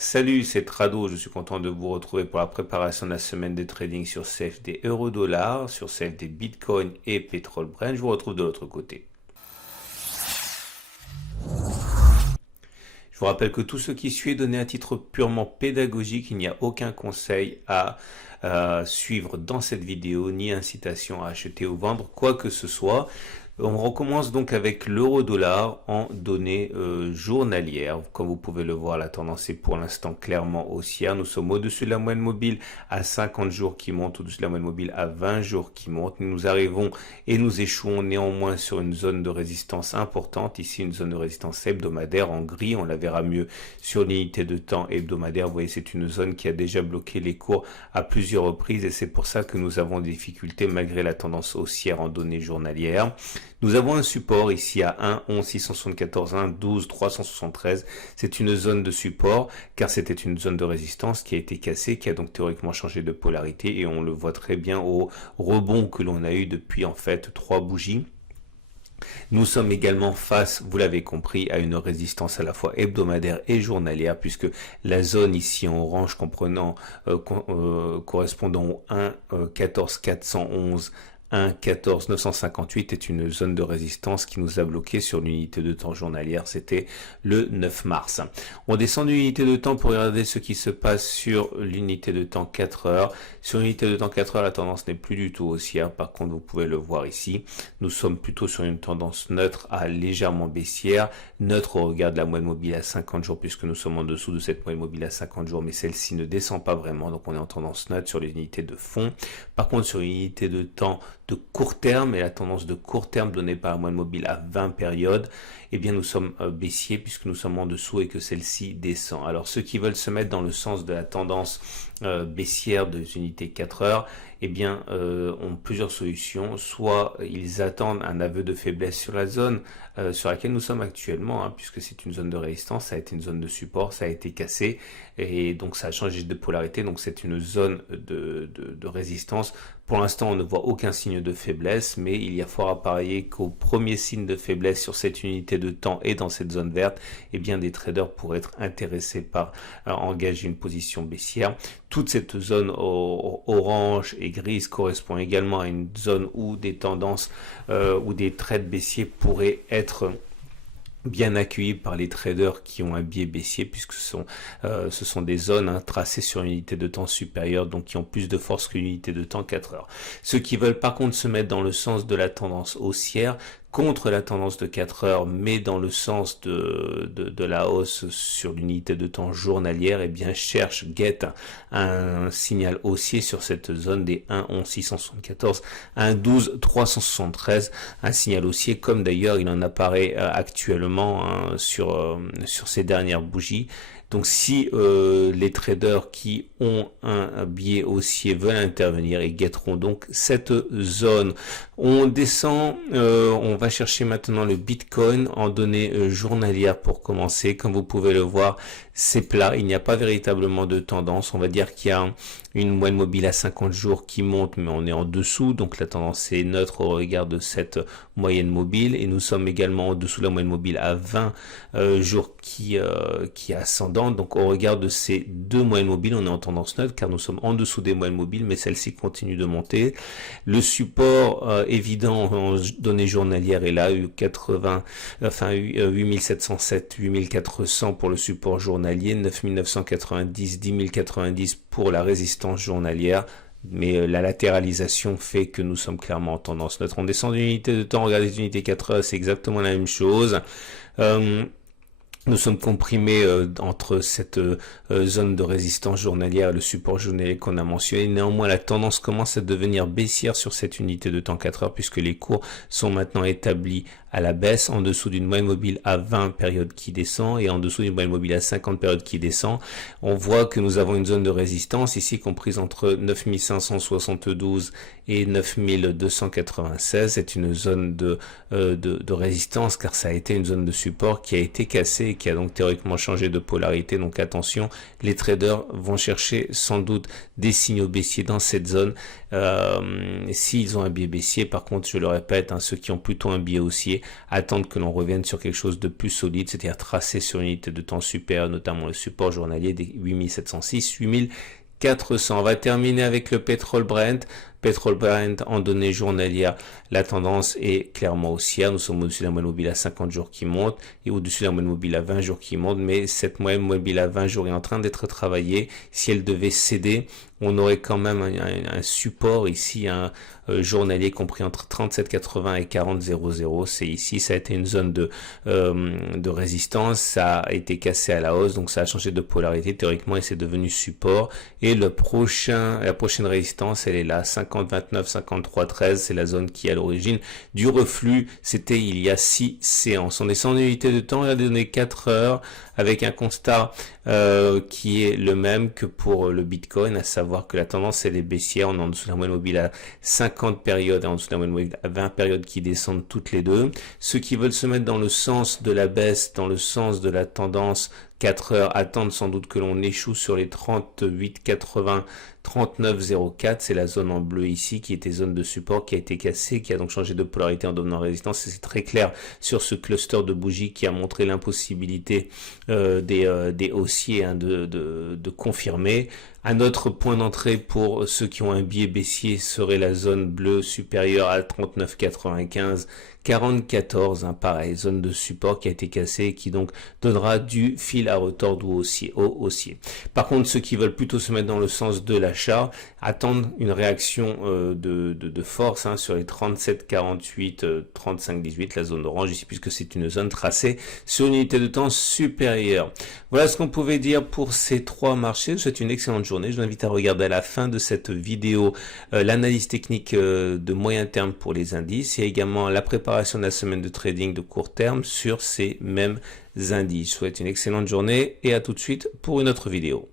Salut, c'est Trado. Je suis content de vous retrouver pour la préparation de la semaine de trading sur CFD euro-dollar, sur CFD Bitcoin et pétrole Brent. Je vous retrouve de l'autre côté. Je vous rappelle que tout ce qui suit est donné à titre purement pédagogique. Il n'y a aucun conseil à suivre dans cette vidéo, ni incitation à acheter ou vendre quoi que ce soit. On recommence donc avec l'euro-dollar en données journalières. Comme vous pouvez le voir, la tendance est pour l'instant clairement haussière. Nous sommes au-dessus de la moyenne mobile à 50 jours qui monte, au-dessus de la moyenne mobile à 20 jours qui monte. Nous arrivons et nous échouons néanmoins sur une zone de résistance importante. Ici, une zone de résistance hebdomadaire en gris. On la verra mieux sur l'unité de temps hebdomadaire. Vous voyez, c'est une zone qui a déjà bloqué les cours à plusieurs reprises et c'est pour ça que nous avons des difficultés malgré la tendance haussière en données journalières. Nous avons un support ici à 1,11,674, 1,12,373. C'est une zone de support car c'était une zone de résistance qui a été cassée, qui a donc théoriquement changé de polarité et on le voit très bien au rebond que l'on a eu depuis en fait 3 bougies. Nous sommes également face, vous l'avez compris, à une résistance à la fois hebdomadaire et journalière puisque la zone ici en orange correspondant au 1,14,411 1,14,958 est une zone de résistance qui nous a bloqué sur l'unité de temps journalière, c'était le 9 mars. On descend d'une unité de temps pour regarder ce qui se passe sur l'unité de temps 4 heures. Sur l'unité de temps 4 heures, la tendance n'est plus du tout haussière, par contre vous pouvez le voir ici. Nous sommes plutôt sur une tendance neutre à légèrement baissière, neutre au regard de la moyenne mobile à 50 jours puisque nous sommes en dessous de cette moyenne mobile à 50 jours, mais celle-ci ne descend pas vraiment, donc on est en tendance neutre sur les unités de fond. Par contre sur l'unité de temps de court terme et la tendance de court terme donnée par la moyenne mobile à 20 périodes, eh bien nous sommes baissiers puisque nous sommes en dessous et que celle-ci descend. Alors ceux qui veulent se mettre dans le sens de la tendance baissière des unités 4 heures, eh bien ont plusieurs solutions. Soit ils attendent un aveu de faiblesse sur la zone sur laquelle nous sommes actuellement, puisque c'est une zone de résistance, ça a été une zone de support, ça a été cassé et donc ça a changé de polarité, donc c'est une zone de résistance. Pour l'instant, on ne voit aucun signe de faiblesse, mais il y a fort à parier qu'au premier signe de faiblesse sur cette unité de temps et dans cette zone verte, eh bien des traders pourraient être intéressés par engager une position baissière. Toute cette zone orange et grise correspond également à une zone où des tendances ou des trades baissiers pourraient être bien accueillis par les traders qui ont un biais baissier puisque ce sont des zones tracées sur une unité de temps supérieure, donc qui ont plus de force qu'une unité de temps 4 heures. Ceux qui veulent par contre se mettre dans le sens de la tendance haussière contre la tendance de 4 heures, mais dans le sens de la hausse sur l'unité de temps journalière, eh bien guette un signal haussier sur cette zone des 1,11,674, 1,12,373, un signal haussier comme d'ailleurs il en apparaît actuellement sur ces dernières bougies. Donc si les traders qui ont un biais haussier veulent intervenir, ils guetteront donc cette zone. On descend, on va chercher maintenant le Bitcoin en données journalières pour commencer. Comme vous pouvez le voir, c'est plat, il n'y a pas véritablement de tendance. On va dire qu'il y a une moyenne mobile à 50 jours qui monte, mais on est en dessous, donc la tendance est neutre au regard de cette moyenne mobile. Et nous sommes également en dessous de la moyenne mobile à 20 jours qui est ascendante. Donc au regard de ces deux moyennes mobiles, on est en tendance neutre car nous sommes en dessous des moyennes mobiles, mais celle-ci continue de monter. Le support évident en données journalières est là, 8707, 8400 pour le support journalier, 9990, 10090 pour la résistance journalière. Mais la latéralisation fait que nous sommes clairement en tendance neutre. On descend d'une unité de temps, regardez les unités 4 heures, c'est exactement la même chose. Nous sommes comprimés entre cette zone de résistance journalière et le support journalier qu'on a mentionné. Néanmoins, la tendance commence à devenir baissière sur cette unité de temps 4 heures puisque les cours sont maintenant établis à la baisse, en dessous d'une moyenne mobile à 20 périodes qui descend et en dessous d'une moyenne mobile à 50 périodes qui descend. On voit que nous avons une zone de résistance ici comprise entre 9572 et 9296. C'est une zone de résistance car ça a été une zone de support qui a été cassée et qui a donc théoriquement changé de polarité. Donc attention, les traders vont chercher sans doute des signaux baissiers dans cette zone. S'ils ont un biais baissier, par contre, je le répète, ceux qui ont plutôt un biais haussier, baissier, attendre que l'on revienne sur quelque chose de plus solide, c'est-à-dire tracé sur une unité de temps supérieure, notamment le support journalier des 8706, 8400. On va terminer avec le pétrole Brent. Pétrole Brent en données journalières, la tendance est clairement haussière. Nous sommes au-dessus de la moyenne mobile à 50 jours qui monte et au-dessus de la moyenne mobile à 20 jours qui monte. Mais cette moyenne mobile à 20 jours est en train d'être travaillée. Si elle devait céder, on aurait quand même un support ici, un journalier compris entre 37,80 et 40,00. C'est ici, ça a été une zone de résistance. Ça a été cassé à la hausse, donc ça a changé de polarité théoriquement et c'est devenu support. Et la prochaine résistance, elle est là, 50,29, 53,13, c'est la zone qui est à l'origine du reflux. C'était il y a 6 séances. On descend en unité de temps, il a donné 4 heures avec un constat qui est le même que pour le Bitcoin, à savoir que la tendance elle est baissière. On est en dessous de la moyenne mobile à 50 périodes et en dessous de la moyenne mobile à 20 périodes qui descendent toutes les deux. Ceux qui veulent se mettre dans le sens de la baisse, dans le sens de la tendance 4 heures, attendent sans doute que l'on échoue sur les 38,80, 39,04, c'est la zone en bleu ici qui était zone de support, qui a été cassée, qui a donc changé de polarité en devenant résistance. Et c'est très clair sur ce cluster de bougies qui a montré l'impossibilité des haussiers de confirmer. Un autre point d'entrée pour ceux qui ont un biais baissier serait la zone bleue supérieure à 39,95, 40,14, pareil, zone de support qui a été cassée et qui donc donnera du fil à retordre au haussier. Par contre, ceux qui veulent plutôt se mettre dans le sens de l'achat attendent une réaction de force sur les 37,48, 35,18, la zone orange ici, puisque c'est une zone tracée sur une unité de temps supérieure. Voilà ce qu'on pouvait dire pour ces trois marchés. Je vous souhaite une excellente journée. Je vous invite à regarder à la fin de cette vidéo l'analyse technique de moyen terme pour les indices et également la préparation de la semaine de trading de court terme sur ces mêmes indices. Je vous souhaite une excellente journée et à tout de suite pour une autre vidéo.